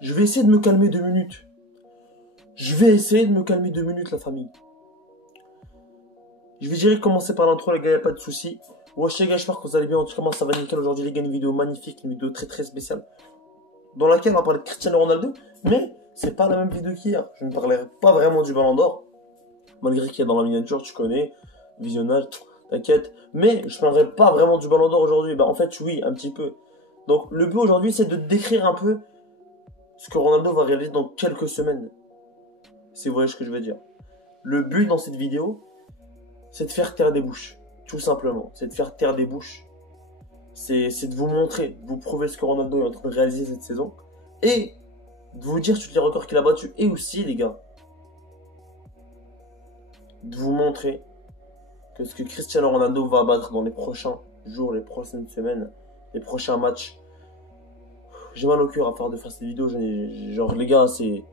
Je vais essayer de me calmer 2 minutes. Je vais essayer de me calmer 2 minutes, la famille. Je vais direct commencer par l'intro, les gars, y'a pas de soucis. Wesh les gars, j'espère que vous allez bien. En tout cas, moi ça va nickel. Aujourd'hui, les gars, une vidéo magnifique, une vidéo très très spéciale, dans laquelle on va parler de Cristiano Ronaldo. Mais c'est pas la même vidéo qu'hier. Je ne parlerai pas vraiment du Ballon d'Or. Malgré qu'il y a dans la miniature, tu connais, visionnage, t'inquiète. Mais je ne parlerai pas vraiment du Ballon d'Or aujourd'hui. Bah en fait, oui, un petit peu. Donc le but aujourd'hui, c'est de décrire un peu ce que Ronaldo va réaliser dans quelques semaines. Si vous voyez ce que je veux dire. Le but dans cette vidéo, c'est de faire taire des bouches. Tout simplement. C'est de faire taire des bouches. C'est de vous montrer, de vous prouver ce que Ronaldo est en train de réaliser cette saison. Et de vous dire tous les records qu'il a battus. Et aussi, les gars, de vous montrer que ce que Cristiano Ronaldo va battre dans les prochains jours, les prochaines semaines, les prochains matchs. J'ai mal au cœur à faire cette vidéo. Genre, les gars, c'est...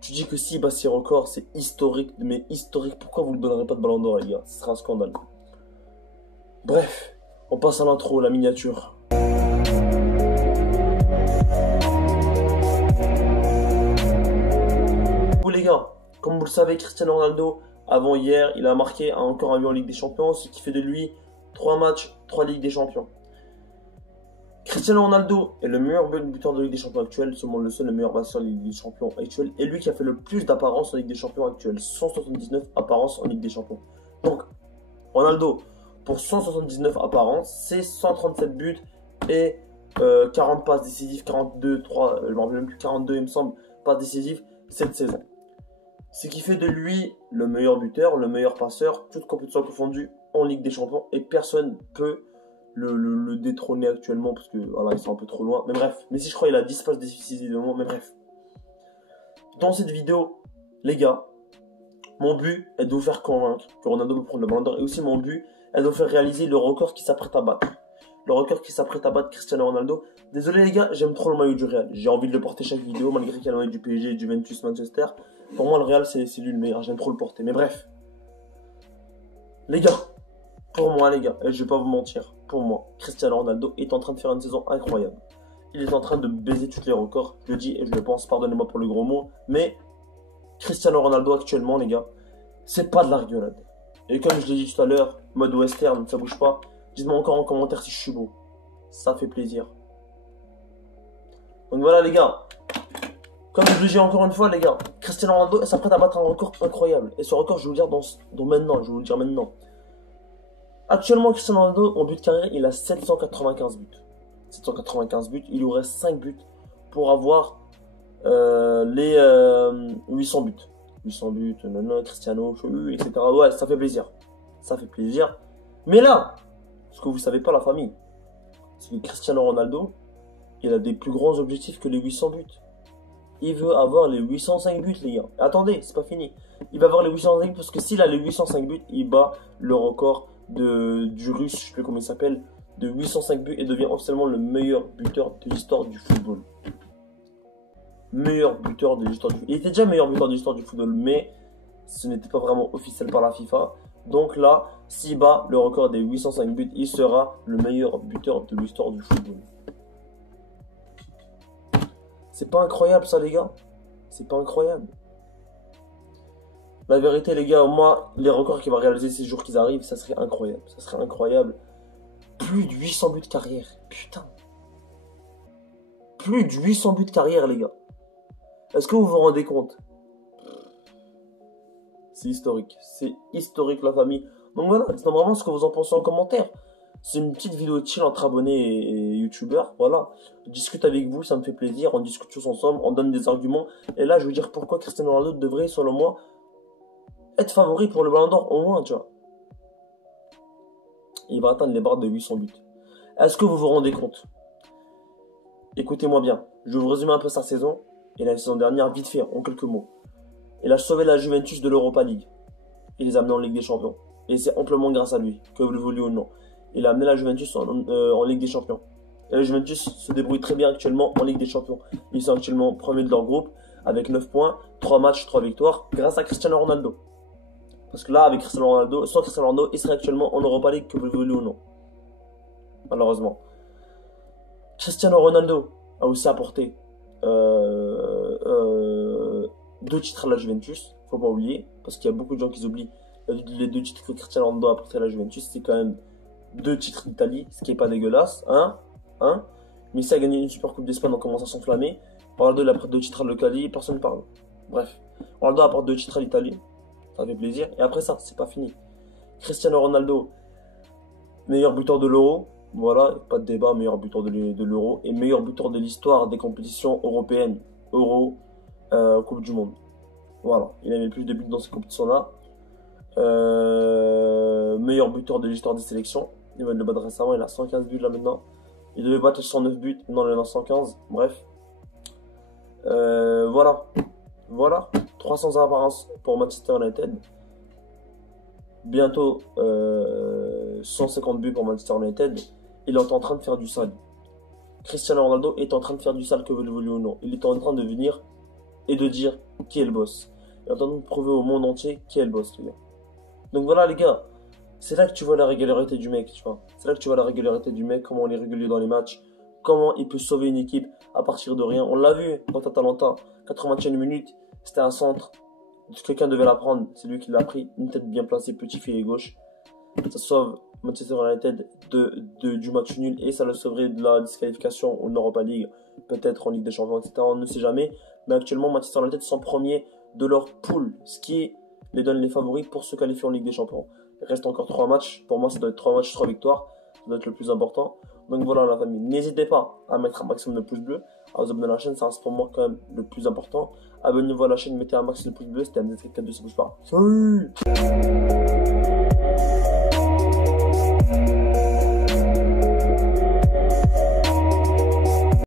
Tu dis que si bat ses records, c'est historique, mais historique, pourquoi vous ne lui donnerez pas de Ballon d'Or, les gars? Ce serait un scandale. Bref, on passe à l'intro, la miniature. Vous les gars, comme vous le savez, Cristiano Ronaldo, avant hier, il a marqué encore un but en Ligue des Champions, ce qui fait de lui 3 matchs, 3 Ligues des Champions. Cristiano Ronaldo est le meilleur buteur de Ligue des Champions actuelle, seulement le seul, le meilleur passeur de Ligue des Champions actuelle, et lui qui a fait le plus d'apparences en Ligue des Champions actuelle, 179 apparences en Ligue des Champions. Donc, Ronaldo, pour 179 apparences, c'est 137 buts et 40 passes décisives, 42, 3, je m'en rappelle même plus, 42 il me semble, passes décisives cette saison. Ce qui fait de lui le meilleur buteur, le meilleur passeur, toutes compétitions confondues en Ligue des Champions, et personne ne peut le détrôner actuellement parce que voilà, ils sont un peu trop loin. Mais bref, mais si je crois qu'il a 10 passes décisives de moins, mais bref. Dans cette vidéo, les gars, mon but est de vous faire convaincre que Ronaldo peut prendre le Ballon d'Or, et aussi mon but est de vous faire réaliser le record qui s'apprête à battre. Le record qui s'apprête à battre Cristiano Ronaldo. Désolé les gars, j'aime trop le maillot du Real. J'ai envie de le porter chaque vidéo, malgré qu'il y a le maillot du PSG, du Juventus, Manchester. Pour moi, le Real, c'est lui le meilleur. J'aime trop le porter. Mais bref. Les gars, pour moi, les gars, et je vais pas vous mentir, pour moi, Cristiano Ronaldo est en train de faire une saison incroyable. Il est en train de baiser tous les records. Je le dis et je le pense, pardonnez-moi pour le gros mot. Mais Cristiano Ronaldo actuellement, les gars, c'est pas de la rigolade. Et comme je l'ai dit tout à l'heure, mode western, ça bouge pas. Dites-moi encore en commentaire si je suis beau. Ça fait plaisir. Donc voilà les gars. Comme je le dis encore une fois les gars, Cristiano Ronaldo s'apprête à battre un record incroyable. Et ce record je vais vous le dire dans maintenant, je vais vous le dire maintenant. Actuellement Cristiano Ronaldo en but de carrière il a 795 buts. 795 buts, il lui reste 5 buts pour avoir les 800 buts. 800 buts, Cristiano, etc. Ouais, ça fait plaisir. Ça fait plaisir. Mais là, ce que vous savez pas la famille, c'est que Cristiano Ronaldo, il a des plus grands objectifs que les 800 buts. Il veut avoir les 805 buts, les gars. Attendez, c'est pas fini. Il va avoir les 805 buts parce que s'il a les 805 buts, il bat le record du Russe, je sais plus comment il s'appelle, de 805 buts et devient officiellement le meilleur buteur de l'histoire du football. Meilleur buteur de l'histoire du football. Il était déjà meilleur buteur de l'histoire du football, mais ce n'était pas vraiment officiel par la FIFA. Donc là, s'il bat le record des 805 buts, il sera le meilleur buteur de l'histoire du football. C'est pas incroyable ça les gars? C'est pas incroyable? La vérité les gars, moi, les records qu'il va réaliser ces jours qu'ils arrivent, ça serait incroyable. Ça serait incroyable. Plus de 800 buts de carrière. Putain. Plus de 800 buts de carrière les gars. Est-ce que vous vous rendez compte? C'est historique. C'est historique la famille. Donc voilà, dites-moi vraiment ce que vous en pensez en commentaire. C'est une petite vidéo chill entre abonnés et youtubeurs. Voilà. Je discute avec vous, ça me fait plaisir. On discute tous ensemble, on donne des arguments. Et là, je veux dire pourquoi Cristiano Ronaldo devrait, selon moi, être favori pour le Ballon d'Or au moins, tu vois. Il va atteindre les barres de 800 buts. Est-ce que vous vous rendez compte? Écoutez-moi bien. Je vais vous résumer un peu sa saison. Et la saison dernière, vite fait, en quelques mots. Il a sauvé la Juventus de l'Europa League. Il les a amenés en Ligue des Champions. Et c'est amplement grâce à lui, que vous le vouliez ou non. Il a amené la Juventus en Ligue des Champions. Et la Juventus se débrouille très bien actuellement en Ligue des Champions. Ils sont actuellement premiers de leur groupe avec 9 points, 3 matchs, 3 victoires grâce à Cristiano Ronaldo. Parce que là, avec Cristiano Ronaldo, sans Cristiano Ronaldo, il serait actuellement en Europa League, que vous le vouliez ou non. Malheureusement. Cristiano Ronaldo a aussi apporté 2 titres à la Juventus, faut pas oublier, parce qu'il y a beaucoup de gens qui oublient les 2 titres que Cristiano Ronaldo a apporté à la Juventus, c'est quand même 2 titres d'Italie, ce qui est pas dégueulasse, hein, hein. Messi a gagné une Super Coupe d'Espagne, on commence à s'enflammer. Ronaldo il a pris 2 titres à l'Italie, personne ne parle. Bref, Ronaldo apporte 2 titres à l'Italie, ça fait plaisir, et après ça, c'est pas fini. Cristiano Ronaldo, meilleur buteur de l'Euro, voilà, pas de débat, meilleur buteur de l'Euro, et meilleur buteur de l'histoire des compétitions européennes, Euro, Coupe du Monde. Voilà, il a mis le plus de buts dans ces compétitions-là. Meilleur buteur de l'histoire des sélections, il va le battre récemment, il a 115 buts là maintenant. Il devait battre 109 buts, maintenant il en a 115, bref. Voilà, voilà, 300 apparences pour Manchester United. Bientôt 150 buts pour Manchester United. Il est en train de faire du sale. Cristiano Ronaldo est en train de faire du sale, que vous le vouliez ou non. Il est en train de venir et de dire qui est le boss. Il est en train de prouver au monde entier qui est le boss, les gars. Donc voilà, les gars, c'est là que tu vois la régularité du mec, tu vois. C'est là que tu vois la régularité du mec, comment il est régulier dans les matchs, comment il peut sauver une équipe à partir de rien. On l'a vu contre Atalanta, 81 minutes, c'était un centre. Quelqu'un devait la prendre, c'est lui qui l'a pris. Une tête bien placée, petit filet gauche. Ça sauve Manchester United du match nul et ça le sauverait de la disqualification en Europa League, peut-être en Ligue des Champions, etc. On ne sait jamais. Mais actuellement, Manchester United sont premiers de leur poule, ce qui les donne les favoris pour se qualifier en Ligue des Champions. Il reste encore 3 matchs. Pour moi, ça doit être 3 matchs, 3 victoires. Ça doit être le plus important. Donc voilà, la famille. N'hésitez pas à mettre un maximum de pouces bleus, à vous abonner à la chaîne. Ça reste pour moi quand même le plus important. Abonnez-vous à la chaîne, mettez un maximum de pouces bleus. C'était MZ4 de ce bouge pas. Salut!